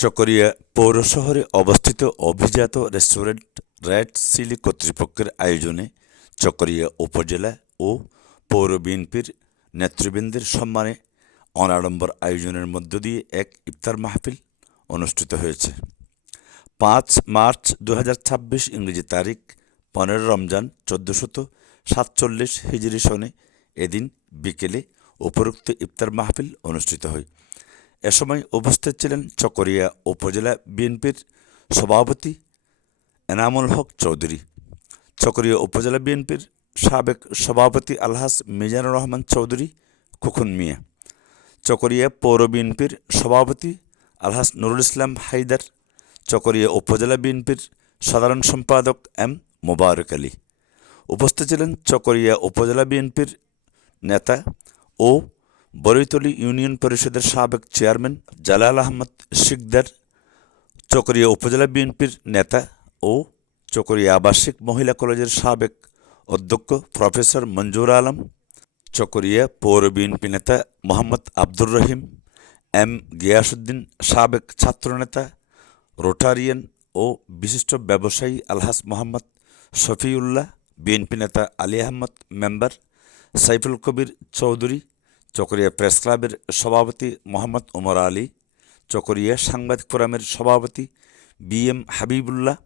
চকরিয়া পৌর শহরে অবস্থিত অভিজাত রেস্টুরেন্ট রেড চিলি কর্তৃপক্ষের আয়োজনে চকরিয়া উপজেলা ও পৌর বিএনপির নেতৃবৃন্দের সম্মানে অনাড়ম্বর আয়োজনের মধ্য দিয়ে এক ইফতার মাহফিল অনুষ্ঠিত হয়েছে। ৫ মার্চ ২০২৬ ইংরেজি তারিখ ১৫ রমজান ১৪৪৭ হিজরি সনে এদিন বিকেলে উপরোক্ত ইফতার মাহফিল অনুষ্ঠিত হয়। এ সময় উপস্থিত ছিলেন চকরিয়া উপজেলা বিএনপির সভাপতি এনামুল হক চৌধুরী, চকরিয়া উপজেলা বিএনপির সাবেক সভাপতি আলহাজ মিজানুর রহমান চৌধুরী খোকন মিয়া, চকরিয়া পৌর বিএনপির সভাপতি আলহাজ নুরুল ইসলাম হায়দার, চকরিয়া উপজেলা বিএনপির সাধারণ সম্পাদক এম মোবারক আলী। উপস্থিত ছিলেন চকরিয়া উপজেলা বিএনপির নেতা ও বরৈতলী ইউনিয়ন পরিষদের সাবেক চেয়ারম্যান জালাল আহমদ শিকদার, চকরিয়া উপজেলা বিএনপির নেতা ও চকরিয়া আবাসিক মহিলা কলেজের সাবেক অধ্যক্ষ প্রফেসর মঞ্জুর আলম, চকরিয়া পৌর বিএনপি নেতা মোহাম্মদ আব্দুর রহিম, এম গিয়াসউদ্দিন, সাবেক ছাত্রনেতা রোটারিয়ান ও বিশিষ্ট ব্যবসায়ী আলহাজ মোহাম্মদ শফিউল্লাহ, বিএনপি নেতা আলী আহমদ মেম্বার, সাইফুল কবির চৌধুরী, চকরিয়া প্রেস ক্লাবের সভাপতি মোহাম্মদ ওমর আলী, চকরিয়া সাংবাদিক ফোরামের সভাপতি বি.এম. হাবিবুল্লাহ,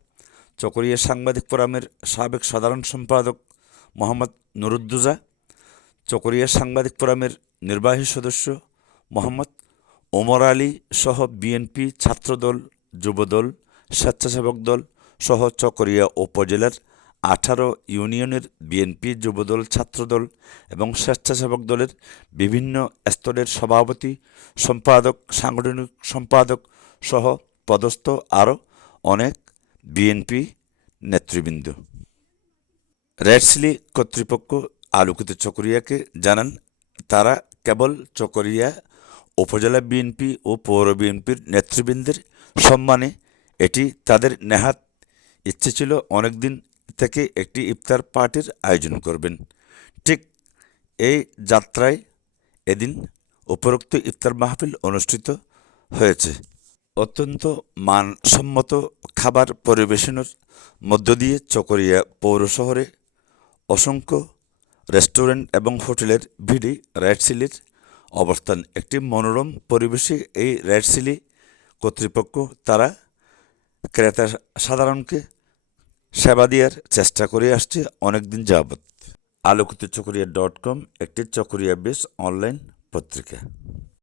চকরিয়া সাংবাদিক ফোরামের সাবেক সাধারণ সম্পাদক মোহাম্মদ নুরুদ্দোজা, চকরিয়া সাংবাদিক ফোরামের নির্বাহী সদস্য মোহাম্মদ ওমর আলী সহ বিএনপি ছাত্রদল, যুবদল, স্বেচ্ছাসেবক দল সহ চকরিয়া উপজেলার ১৮ ইউনিয়নের বিএনপি, যুবদল, ছাত্রদল এবং স্বেচ্ছাসেবক দলের বিভিন্ন স্তরের সভাপতি, সম্পাদক, সাংগঠনিক সম্পাদক সহ পদস্থ আরও অনেক বিএনপি নেতৃবৃন্দ। রেড চিলি কর্তৃপক্ষ আলোকিত চকরিয়াকে জানান, তারা কেবল চকরিয়া উপজেলা বিএনপি ও পৌর বিএনপির নেতৃবৃন্দের সম্মানে এটি তাদের নেহাত ইচ্ছে ছিল অনেকদিন থেকে একটি ইফতার পার্টির আয়োজন করবেন। ঠিক এই যাত্রায় এদিন উপরোক্ত ইফতার মাহফিল অনুষ্ঠিত হয়েছে। অত্যন্ত মানসম্মত খাবার পরিবেশনের মধ্য দিয়ে চকরিয়া পৌর শহরে অসংখ্য রেস্টুরেন্ট এবং হোটেলের ভিড়ে রেড চিলির অবস্থান। একটি মনোরম পরিবেশে এই রেড চিলি কর্তৃপক্ষ তারা ক্রেতা সাধারণকে সেবা দেওয়ার চেষ্টা করে আসছে অনেক দিন যাবৎ। আলোকিত চকরিয়া .com একটি চকরিয়া বেস অনলাইন পত্রিকা।